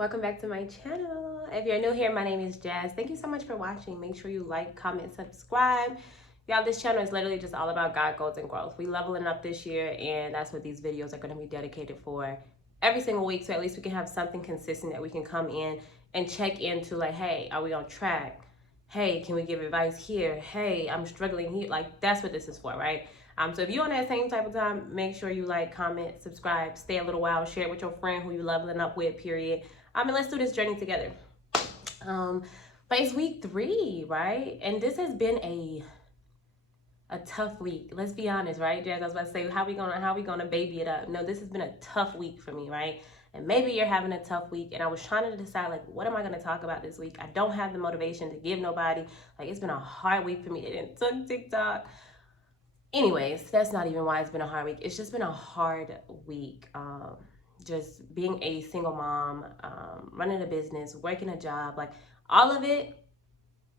Welcome back to my channel. If you're new here, my name is Jazz. Thank you so much for watching. Make sure you like, comment, subscribe. Y'all, this channel is literally just all about God, goals, and growth. We leveling up this year, and that's what these videos are going to be dedicated for every single week. So at least we can have something consistent that we can come in and check into, like, hey, are we on track? Hey, can we give advice here? Hey, I'm struggling here. Like, that's what this is for, right? So if you're on that same type of time, make sure you like, comment, subscribe, stay a little while, share it with your friend who you leveling up with, period. Let's do this journey together. But it's week 3, right? And this has been a tough week. Let's be honest, right, Jazz? I was about to say, how we gonna baby it up? No, this has been a tough week for me, right? And maybe you're having a tough week, and I was trying to decide, like, what am I gonna talk about this week? I don't have the motivation to give nobody. Like, it's been a hard week for me. It didn't took TikTok. Anyways, that's not even why it's been a hard week. It's just been a hard week. Just being a single mom, running a business, working a job, like all of it,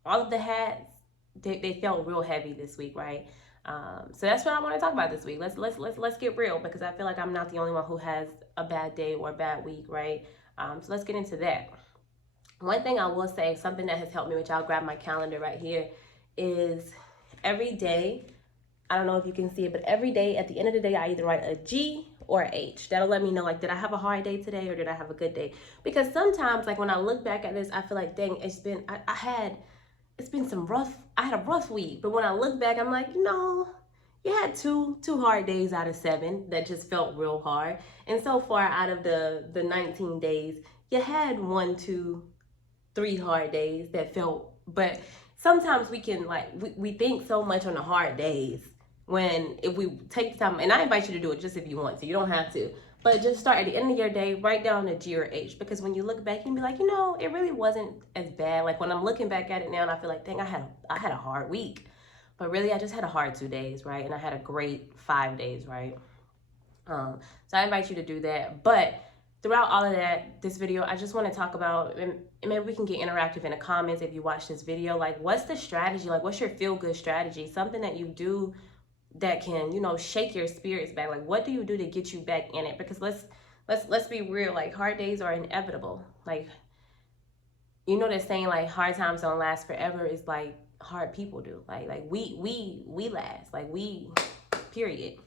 all of the hats, they felt real heavy this week, right? So that's what I want to talk about this week. Let's get real, because I feel like I'm not the only one who has a bad day or a bad week, right? So let's get into that. One thing I will say, something that has helped me, which I'll grab my calendar right here, is every day, I don't know if you can see it, but every day at the end of the day, I either write a G or a H. That'll let me know, like, did I have a hard day today or did I have a good day? Because sometimes, like, when I look back at this, I feel like, dang, I had a rough week. But when I look back, I'm like, no, you had two hard days out of 7 that just felt real hard. And so far out of the 19 days, you had 1, 2, 3 hard days that felt, but sometimes we can, like, we think so much on the hard days, when if we take the time, and I invite you to do it just if you want to, you don't have to, but just start at the end of your day, write down a G or H, because when you look back, you can be like, it really wasn't as bad. Like, when I'm looking back at it now, and I feel like, dang, I had a hard week, but really I just had a hard 2 days, right? And I had a great 5 days, right? So I invite you to do that. But throughout all of that, this video, I just want to talk about, and maybe we can get interactive in the comments if you watch this video, like, what's the strategy? Like, what's your feel-good strategy? Something that you do that can, shake your spirits back. Like, what do you do to get you back in it? Because let's be real, like, hard days are inevitable. Like, that saying, like, hard times don't last forever, is like hard people do. Like we last, like, period.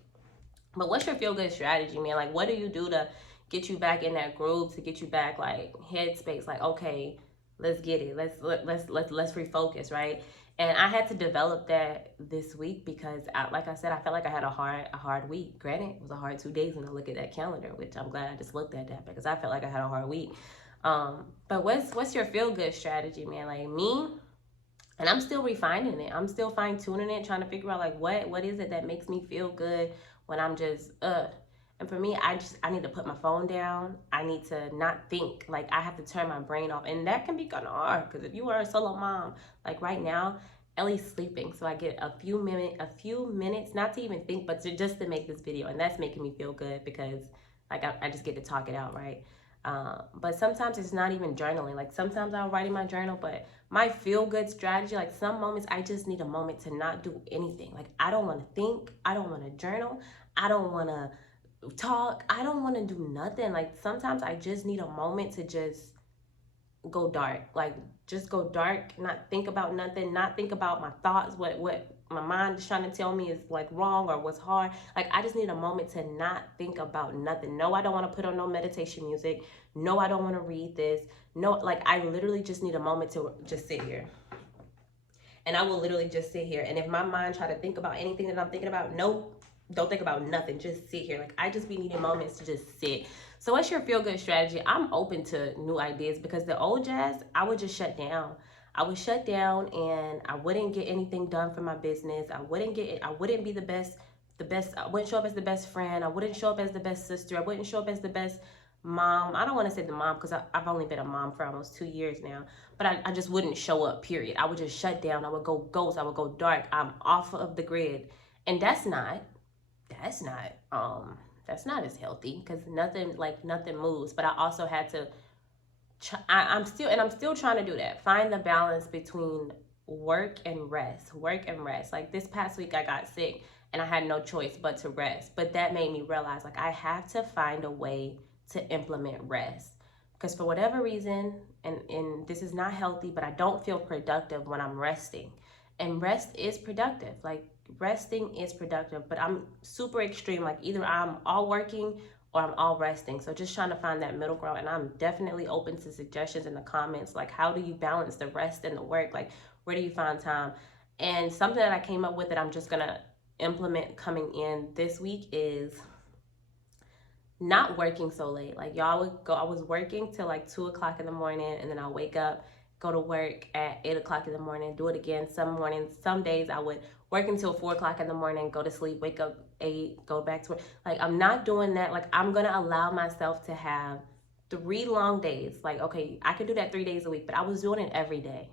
But what's your feel good strategy, man? Like, what do you do to get you back in that groove, to get you back, like, headspace, like, okay, let's get it. Let's refocus, right? And I had to develop that this week because, like I said, I felt like I had a hard week. Granted, it was a hard 2 days when I look at that calendar, which I'm glad I just looked at that, because I felt like I had a hard week. But what's your feel good strategy, man? Like me, and I'm still refining it. I'm still fine tuning it, trying to figure out, like, what is it that makes me feel good when I'm just And for me, I need to put my phone down. I need to not think. Like, I have to turn my brain off. And that can be kind of hard, because if you are a solo mom, like right now, Ellie's sleeping. So I get a few minutes, not to even think, but just to make this video. And that's making me feel good, because, like, I just get to talk it out, right? But sometimes it's not even journaling. Like, sometimes I'll write in my journal, but my feel-good strategy, like, some moments I just need a moment to not do anything. Like, I don't want to think. I don't want to journal. I don't want to talk. I don't want to do nothing. Like, sometimes I just need a moment to just go dark. Like, just go dark, not think about nothing, not think about my thoughts, what my mind is trying to tell me is, like, wrong or what's hard. Like, I just need a moment to not think about nothing. No, I don't want to put on no meditation music. No, I don't want to read this. No, like, I literally just need a moment to just sit here. And I will literally just sit here. And if my mind try to think about anything that I'm thinking about, nope, don't think about nothing. Just sit here. Like, I just be needing moments to just sit. So what's your feel-good strategy? I'm open to new ideas, because the old Jazz, I would just shut down. I would shut down, and I wouldn't get anything done for my business. I wouldn't be the best. I wouldn't show up as the best friend. I wouldn't show up as the best sister. I wouldn't show up as the best mom. I don't want to say the mom, because I've only been a mom for almost 2 years now. But I just wouldn't show up, period. I would just shut down. I would go ghost. I would go dark. I'm off of the grid. And that's not as healthy, because nothing moves. But I also had to I'm still trying to do that. Find the balance between work and rest. Like, this past week I got sick and I had no choice but to rest. But that made me realize, like, I have to find a way to implement rest. because for whatever reason, and this is not healthy, but I don't feel productive when I'm resting. And rest is productive. Like, resting is productive, but I'm super extreme. Like, either I'm all working or I'm all resting. So just trying to find that middle ground. And I'm definitely open to suggestions in the comments. Like, how do you balance the rest and the work? Like, where do you find time? And something that I came up with that I'm just gonna implement coming in this week is not working so late. Like, y'all would go, I was working till like 2 o'clock in the morning, and then I'll wake up, go to work at 8 o'clock in the morning, do it again. Some mornings, some days I would work until 4 o'clock in the morning, go to sleep, wake up 8, go back to work. Like, I'm not doing that. Like, I'm gonna allow myself to have 3 long days. Like, okay, I could do that 3 days a week, but I was doing it every day.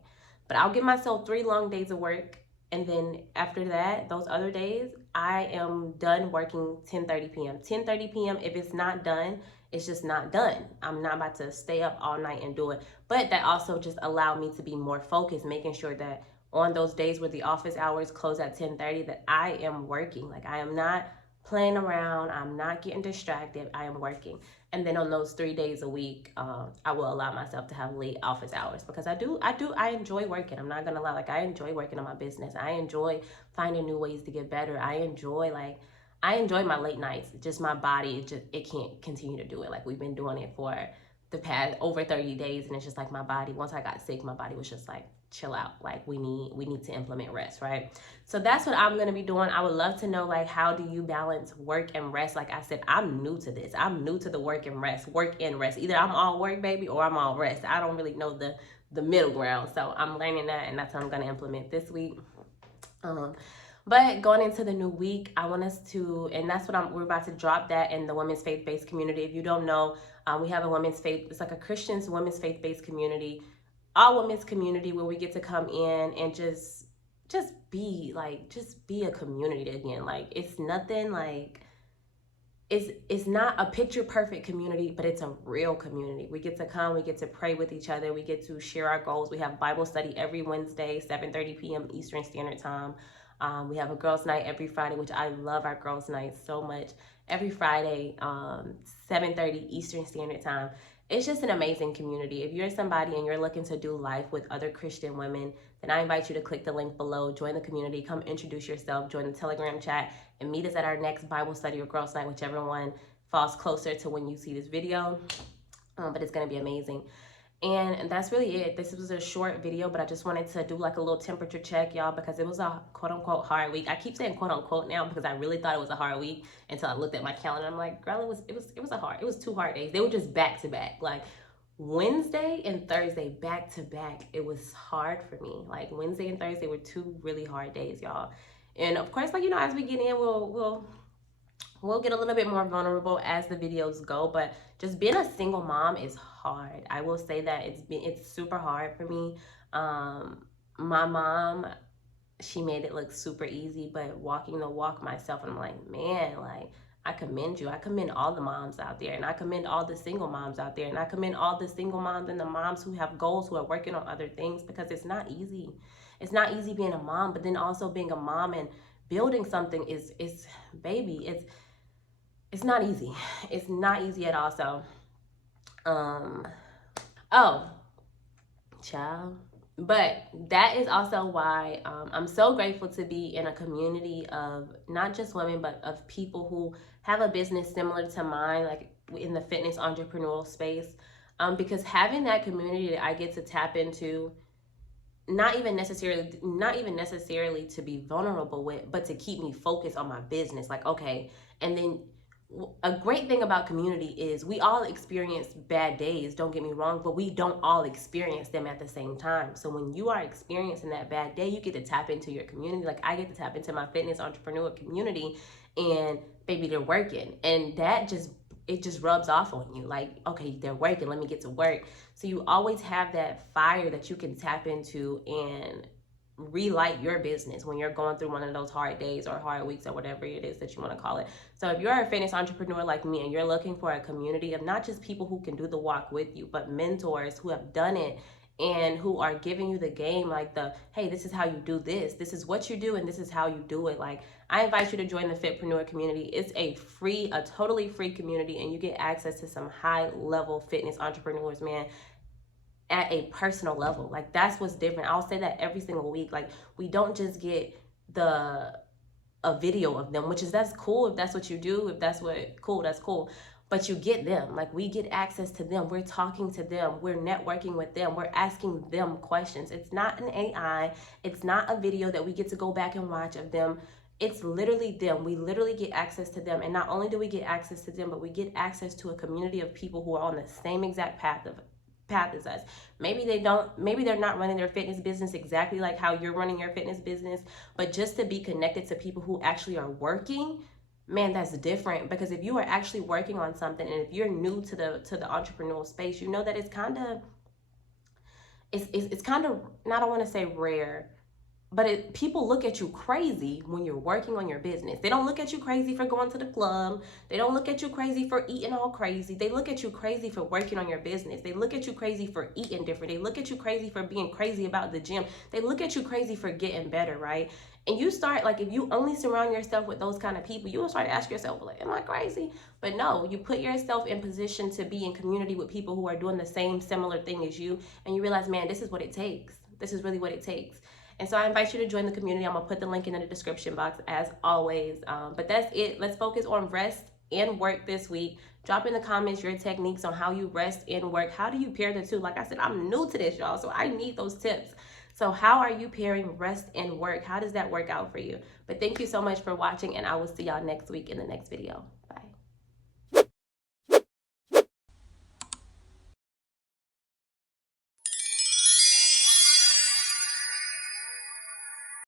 But I'll give myself 3 long days of work, and then after that, those other days, I am done working 10:30 p.m. 10:30 p.m. If it's not done, it's just not done. I'm not about to stay up all night and do it. But that also just allowed me to be more focused, making sure that on those days where the office hours close at 10:30, that I am working. Like, I am not playing around. I'm not getting distracted. I am working. And then on those 3 days a week, I will allow myself to have late office hours, because I enjoy working. I'm not gonna lie. Like, I enjoy working on my business. I enjoy finding new ways to get better. I enjoy my late nights. Just my body, it can't continue to do it. Like, we've been doing it for the past over 30 days, and it's just like my body, once I got sick, my body was just like, chill out. Like, we need to implement rest, right? So that's what I'm gonna be doing. I would love to know, like, how do you balance work and rest? Like I said, I'm new to this. I'm new to the work and rest. Either I'm all work, baby, or I'm all rest. I don't really know the middle ground. So I'm learning that, and that's what I'm gonna implement this week. But going into the new week, I want us to, and that's what we're about to drop that in the women's faith-based community. If you don't know, we have a women's faith, it's like a Christian's women's faith-based community, all women's community, where we get to come in and just be a community again. Like, it's nothing like, it's not a picture perfect community, but it's a real community. We get to come, we get to pray with each other, we get to share our goals. We have Bible study every Wednesday, 7:30 p.m. Eastern Standard Time. We have a girls' night every Friday, which I love our girls' night so much. Every Friday, 7:30 Eastern Standard Time. It's just an amazing community. If you're somebody and you're looking to do life with other Christian women, then I invite you to click the link below, join the community, come introduce yourself, join the Telegram chat, and meet us at our next Bible study or girls' night, whichever one falls closer to when you see this video. But it's gonna be amazing. And that's really it. This was a short video, but I just wanted to do like a little temperature check, y'all, because it was a quote-unquote hard week. I keep saying quote-unquote now because I really thought it was a hard week until I looked at my calendar. I'm like, girl, it was 2 hard days. They were just back-to-back. Like, Wednesday and Thursday back-to-back, it was hard for me. Like, Wednesday and Thursday were 2 really hard days, y'all. And of course, like, you know, as we get in, we'll get a little bit more vulnerable as the videos go, but just being a single mom is hard. I will say that it's super hard for me. My mom, she made it look super easy, but walking the walk myself, and I'm like, man, like, I commend you. I commend all the moms out there, and I commend all the single moms out there, and I commend all the single moms and the moms who have goals, who are working on other things, because it's not easy. It's not easy being a mom, but then also being a mom and building something is baby, it's not easy. It's not easy at all. So, oh, child. But that is also why I'm so grateful to be in a community of not just women, but of people who have a business similar to mine, like in the fitness entrepreneurial space. Because having that community that I get to tap into, not even necessarily to be vulnerable with, but to keep me focused on my business. Like, okay, and then a great thing about community is we all experience bad days, don't get me wrong, but we don't all experience them at the same time. So when you are experiencing that bad day, you get to tap into your community. Like, I get to tap into my fitness entrepreneur community, and baby, they're working, and that it just rubs off on you. Like, okay, they're working, let me get to work. So you always have that fire that you can tap into and relight your business when you're going through one of those hard days or hard weeks or whatever it is that you want to call it. So if you're a fitness entrepreneur like me and you're looking for a community of not just people who can do the walk with you, but mentors who have done it and who are giving you the game, like hey, this is how you do this is what you do, and this is how you do it. Like, I invite you to join the Fitpreneur community. It's a totally free community, and you get access to some high level fitness entrepreneurs, man, at a personal level. Like, that's what's different. I'll say that every single week. Like, we don't just get a video of them, that's cool if that's what you do. If that's that's cool. But you get them. Like, we get access to them. We're talking to them. We're networking with them. We're asking them questions. It's not an AI. It's not a video that we get to go back and watch of them. It's literally them. We literally get access to them. And not only do we get access to them, but we get access to a community of people who are on the same exact path as us. Maybe they're not running their fitness business exactly like how you're running your fitness business, but just to be connected to people who actually are working, man, that's different. Because if you are actually working on something, and if you're new to the entrepreneurial space, you know that it's kind of not, I want to say rare, but people look at you crazy when you're working on your business. They don't look at you crazy for going to the club. They don't look at you crazy for eating all crazy. They look at you crazy for working on your business. They look at you crazy for eating different. They look at you crazy for being crazy about the gym. They look at you crazy for getting better, right? And you start, like, if you only surround yourself with those kind of people, you will start to ask yourself, like, am I crazy? But no, you put yourself in position to be in community with people who are doing the same similar thing as you, and you realize, man, this is what it takes. This is really what it takes. And so I invite you to join the community. I'm going to put the link in the description box as always. But that's it. Let's focus on rest and work this week. Drop in the comments your techniques on how you rest and work. How do you pair the two? Like I said, I'm new to this, y'all, so I need those tips. So how are you pairing rest and work? How does that work out for you? But thank you so much for watching, and I will see y'all next week in the next video. Bye.